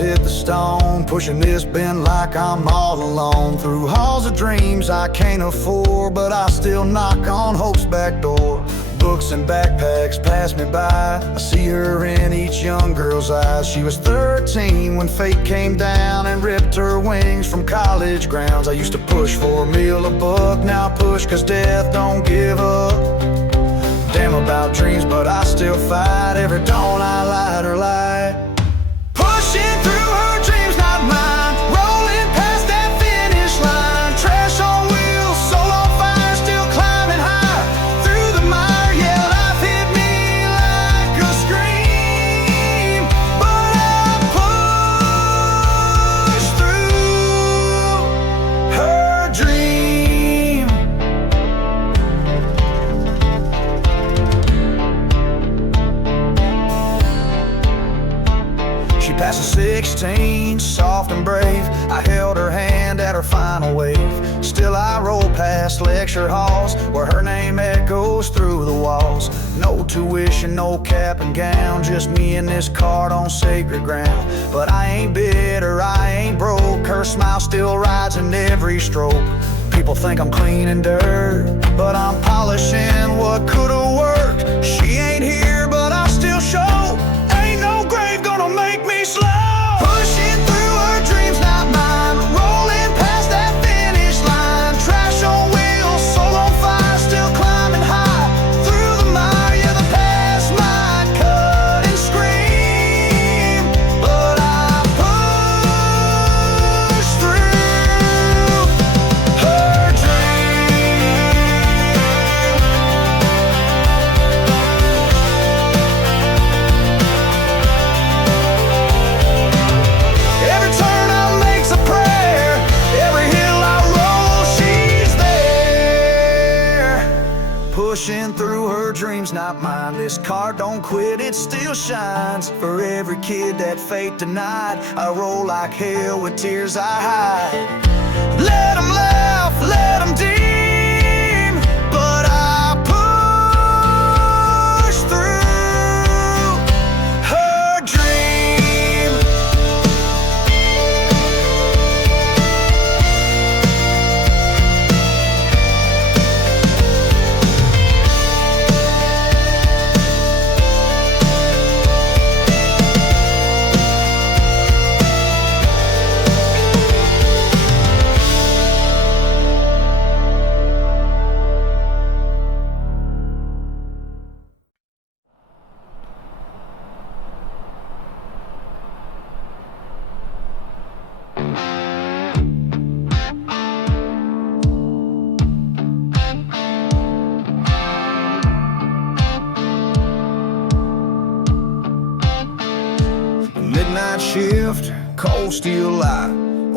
hit the stone, pushing this bin like I'm all alone. Through halls of dreams I can't afford, but I still knock on hope's back door. Books and backpacks pass me by, I see her in each young girl's eyes. She was 13 when fate came down and ripped her wings from college grounds. I used to push for a meal a buck, now I push 'cause death don't give up. Damn about dreams, but I still fight. Every dawn I light her light. Pushing through her dreams, not mine. Rolling past that finish line. Trash on wheels, soul on fire, still climbing high through the mire. Yeah, life hit me like a scream, but I pushed through her dream. She passes 16, soft and brave. I held her hand at her final wave. Still I roll past lecture halls where her name echoes through the walls. No tuition, no cap and gown, just me and this card on sacred ground. But I ain't bitter, I ain't broke. Her smile still rides in every stroke. People think I'm clean and dirt, but I'm polishing what could've worked. She ain't here, but I still show. Ain't no grave gonna make me slow. Pushing through her dreams, not mine. Rolling past that finish line. Trash on wheels, soul on fire, still climbing high through the mire. Yeah, the past might cut and scream, but I push through her dream. Every turn I make's a prayer, every hill I roll, she's there. Pushing through her dreams, not mine. This car don't quit, it still shines. For every kid that fate denied, I roll like hell with tears I hide. Let 'em laugh, let 'em deem, but I push through her dream. Midnight shift, cold steel light.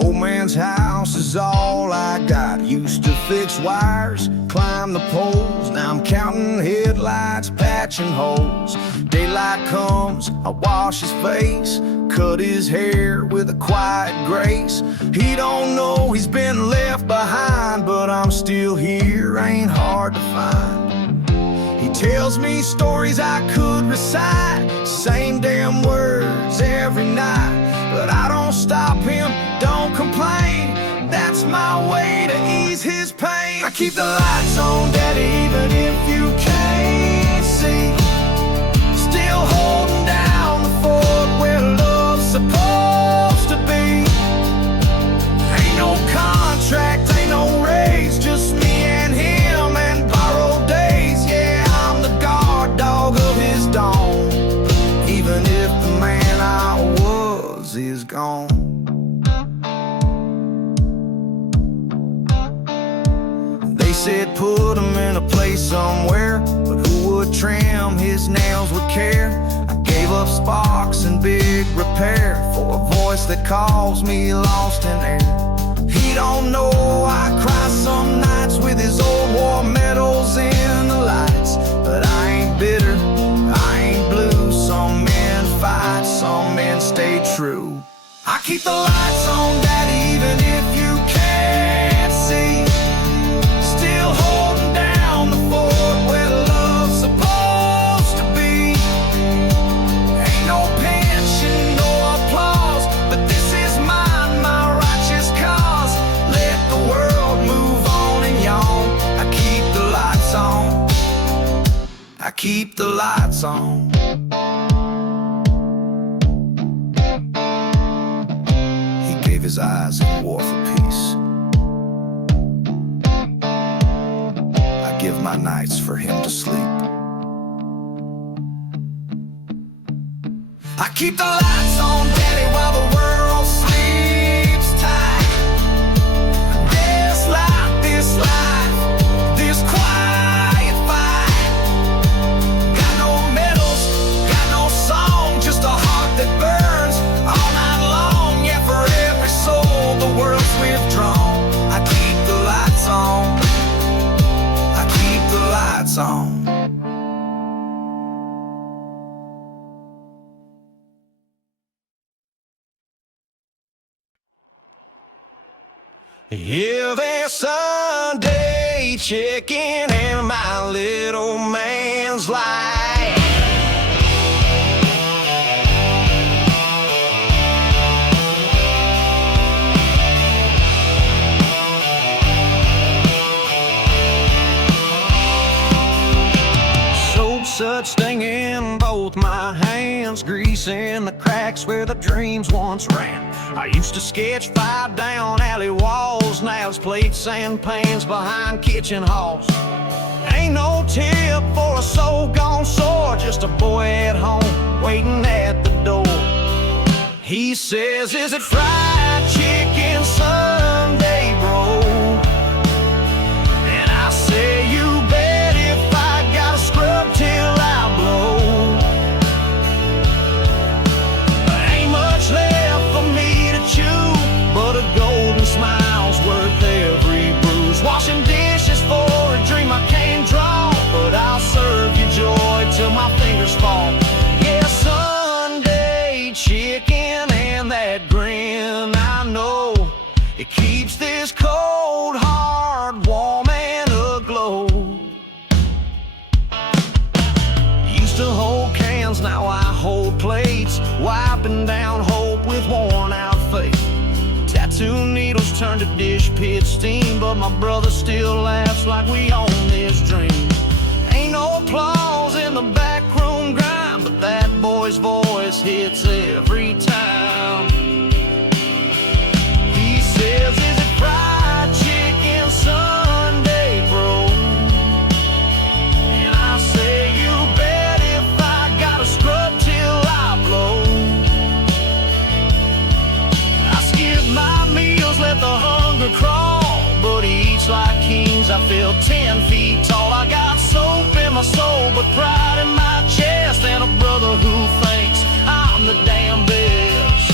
Old man's house is all I got. Used to fix wires, climb the poles. Now I'm counting headlights, patching holes. Daylight comes, I wash his face, cut his hair with a quiet grace. He don't know he's been left behind, but I'm still here, ain't hard to find. He tells me stories I could recite, same damn words every night. But I don't stop him, don't complain. That's my way to ease his pain. I keep the lights on, Daddy, even if you can't see. Still holding down the fort where love's supposed to be. Ain't no contract, ain't no raise, just me and him and borrowed days. Yeah, I'm the guard dog of his dome, even if the man I was is gone. They said put him in a place somewhere, but who would trim his nails with care? I gave up sparks and big repair for a voice that calls me lost in air. He don't know I cry some nights with his old war medals in the lights. But I ain't bitter, I ain't blue. Some men fight, some men stay true. I keep the lights on, Daddy, even if you can't see. Still holding down the fort where love's supposed to be. Ain't no pension, no applause, but keep the lights on. He gave his eyes in war for peace. I give my nights for him to sleep. I keep the lights on, Daddy, while the world sleeps tight. This life, this quiet fight. Got no medals, got no song, just a heart that burns all night long. Yeah, for every soul the world's withdrawn. I keep the lights on. I keep the lights on. Every Sunday, chicken in my little man's life. Soap suds stinging both my hands, greasing the cracks where the dreams once ran. I used to sketch 5 down alley walls, now it's plates and pans behind kitchen halls. Ain't no tip for a soul gone sore, just a boy at home waiting at the door. He says, is it fried chicken Sunday, bro? And I say, you bet if I gotta scrub till I blow. Ain't much left for me to chew, but a golden smile's worth every bruise. Washing dishes for a dream I can't draw, but I'll serve you joy till my fingers fall. Yeah, Sunday chicken and that grin, I know it keeps this cold heart warm and aglow. Used to hold cans, now I hold plates, wiping down hope with worn out faith. Tattoo needles turn to dish pit steam, but my brother still laughs like we own this dream. Ain't no applause in the backroom grind, but that boy's voice hits every time. He says, is it fried chicken Sunday, bro? And I say, you bet if I gotta scrub till I blow. I skip my meals, let the hunger crawl, but he eats like kings, I feel 10 feet tall. I got soap in my soul, but pride in my chest, and a brother who thinks I'm the damn best.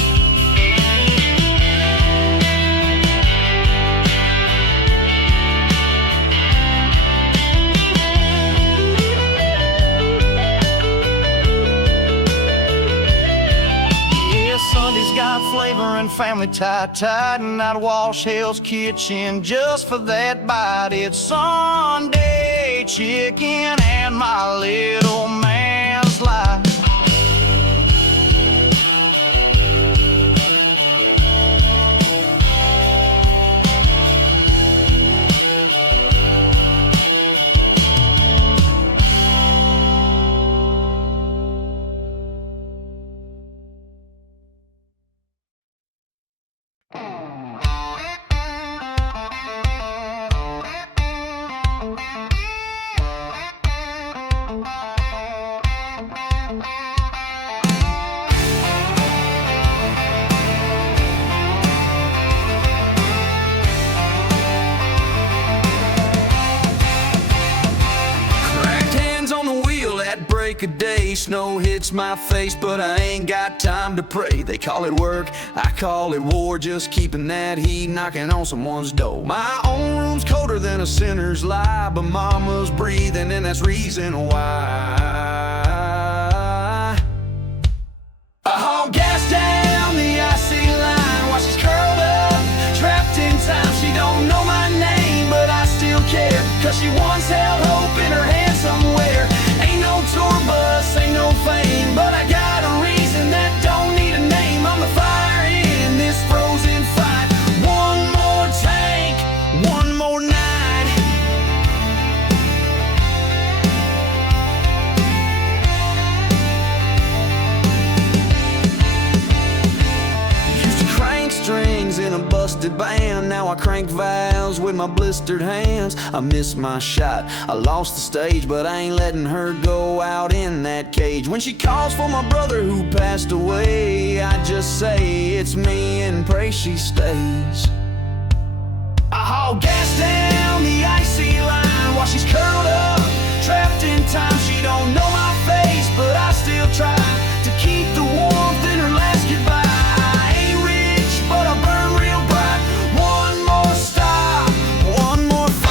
Sunday's got flavor and family tight, and I'd wash Hell's Kitchen just for that bite. It's Sunday chicken and my little man's life. A day, snow hits my face, but I ain't got time to pray. They call it work, I call it war, just keeping that heat knocking on someone's door. My own room's colder than a sinner's lie, but mama's breathing and that's reason why. I haul gas down the icy line while she's curled up, trapped in time. She don't know my name, but I still care, cause she once held hope in her hand somewhere. Ain't no tour bus, ain't no fame, but I got a reason that don't need a name. I'm the fire in this frozen fight. One more tank, one more night. now I crank valves with my blistered hands. I missed my shot, I lost the stage, but I ain't letting her go out in that cage. When she calls for my brother who passed away, I just say it's me and pray she stays. I haul gas down the icy line while she's curled up, trapped in time. She don't know my face, but I still try to keep the warmth in her last goodbye. I ain't rich, but I burn real bright. One more stop, one more fight.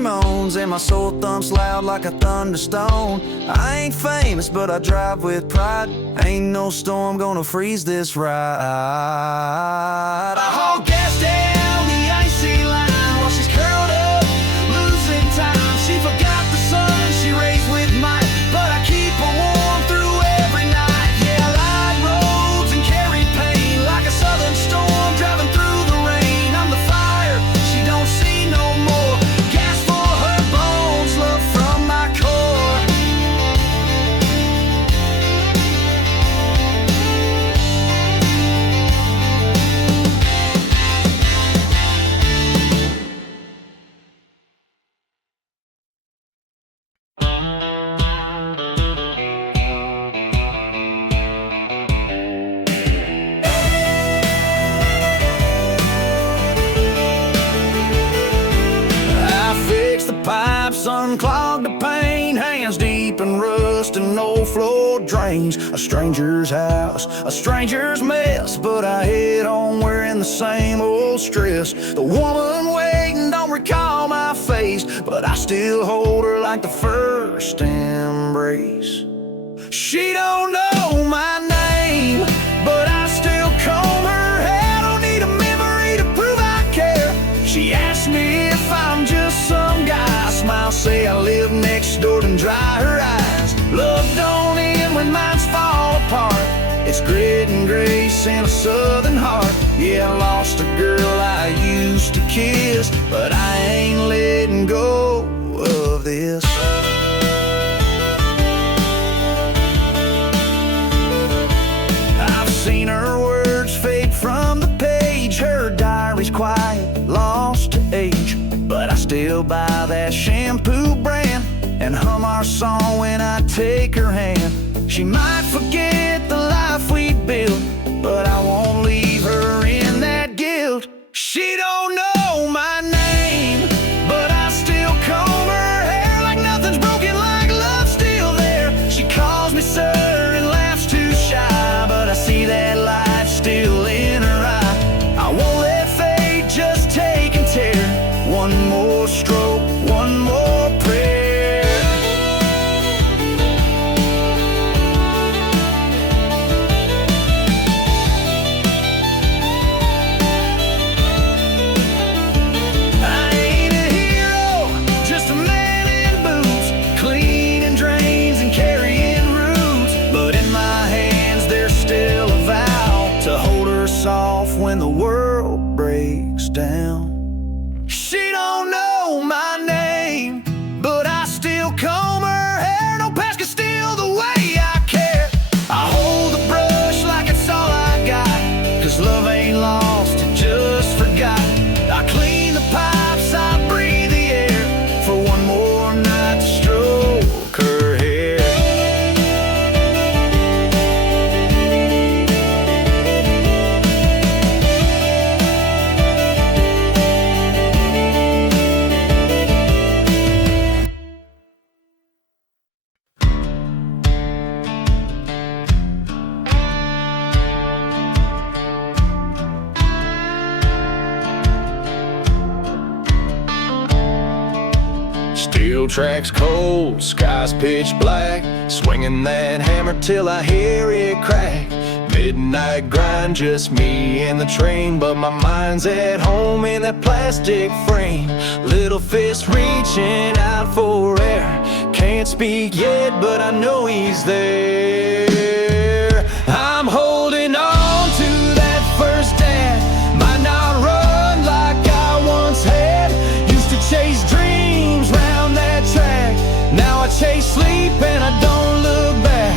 Moans and my sore thump's loud like a thunderstone. I ain't famous, but I drive with pride. Ain't no storm gonna freeze this ride. I haul gas down the icy line while she's curled up, losing time. She forgot the sun she raised with might, but I keep her warm through every night. Yeah, I light roads and carry pain like a southern storm driving through the rain. I'm the fire she don't see no more. Unclogged the pain, hands deep in rust and no floor drains. A stranger's house, a stranger's mess, but I head on wearing the same old stress. The woman waiting don't recall my face, but I still hold her like the first embrace. She don't know my name, but I still comb her hair. Don't need a memory to prove I care. She asked me if I'm just some guy. I smile, say I live next door, and dry her eyes. Love don't end when minds fall apart. It's grit and grace and a southern heart. Yeah, I lost a girl I used to kiss, but I ain't letting go of this. I've seen her words fade from the page. Her diary's quiet, lost to age, but I still buy that shampoo brand and hum our song when I take her hand. She might forget the life we built, but I won't leave her in that guilt. She don't know my name, but I still comb her hair like nothing's broken, like love's still there. She calls me sir and laughs too shy, but I see that light still in her eye. I won't let fate just take and tear. One more stroke, one more prayer. I ain't a hero, just a man in boots, cleaning drains and carrying roots. But in my hands there's still a vow to hold her soft when the world breaks down. She don't know my name, but I still comb her hair. No past can steal the way I care. I hold the brush like it's all I got, 'cause love ain't lost, it just forgot. I clean the pipes, I breathe the air for one more night to stroke her hair. Steel tracks cold, skies pitch black, swinging that hammer till I hear it crack. Midnight grind, just me and the train, but my mind's at home in that plastic frame. Little fist reaching out for air, Can't speak yet, but I know he's there. I'm holding on to that first dad. Might not run like I once had. Used to chase dreams round that track. Now I chase sleep and I don't look back.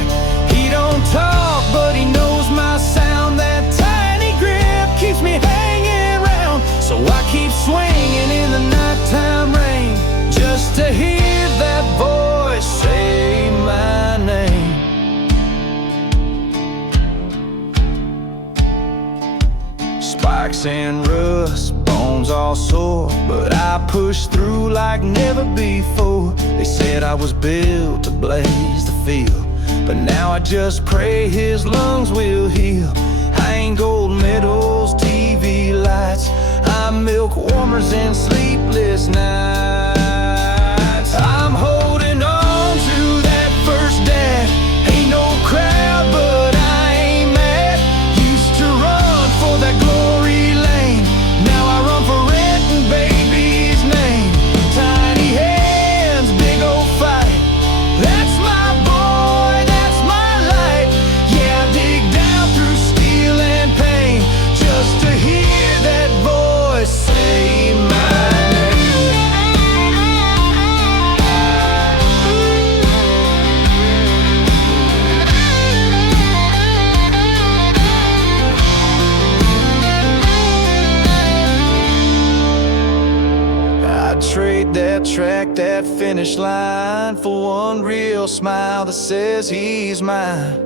He don't talk, but he knows my sound. That tiny grip keeps me hanging round. So I keep swinging in the nighttime rain, just to hear that voice say my name. Spikes and rust, bones all sore, but I pushed through like never before. They said I was built to blaze the field, but now I just pray his lungs will heal. I ain't gold medals, TV lights, I'm milk warmers and sleepless nights. I'm holding on to that first dad. Ain't no crowd, but I ain't mad. Used to run for that glory lane. Now I run for rent and baby's name. Tiny hands, big old fight. That's my boy, that's my light. Yeah, I dig down through steel and pain, just to hear that voice say my name. I'd trade that track, that finish line, for one real smile that says he's mine.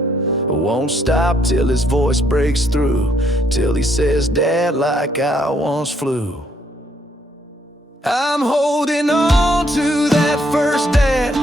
Won't stop till his voice breaks through, till he says dad like I once flew. I'm holding on to that first dad.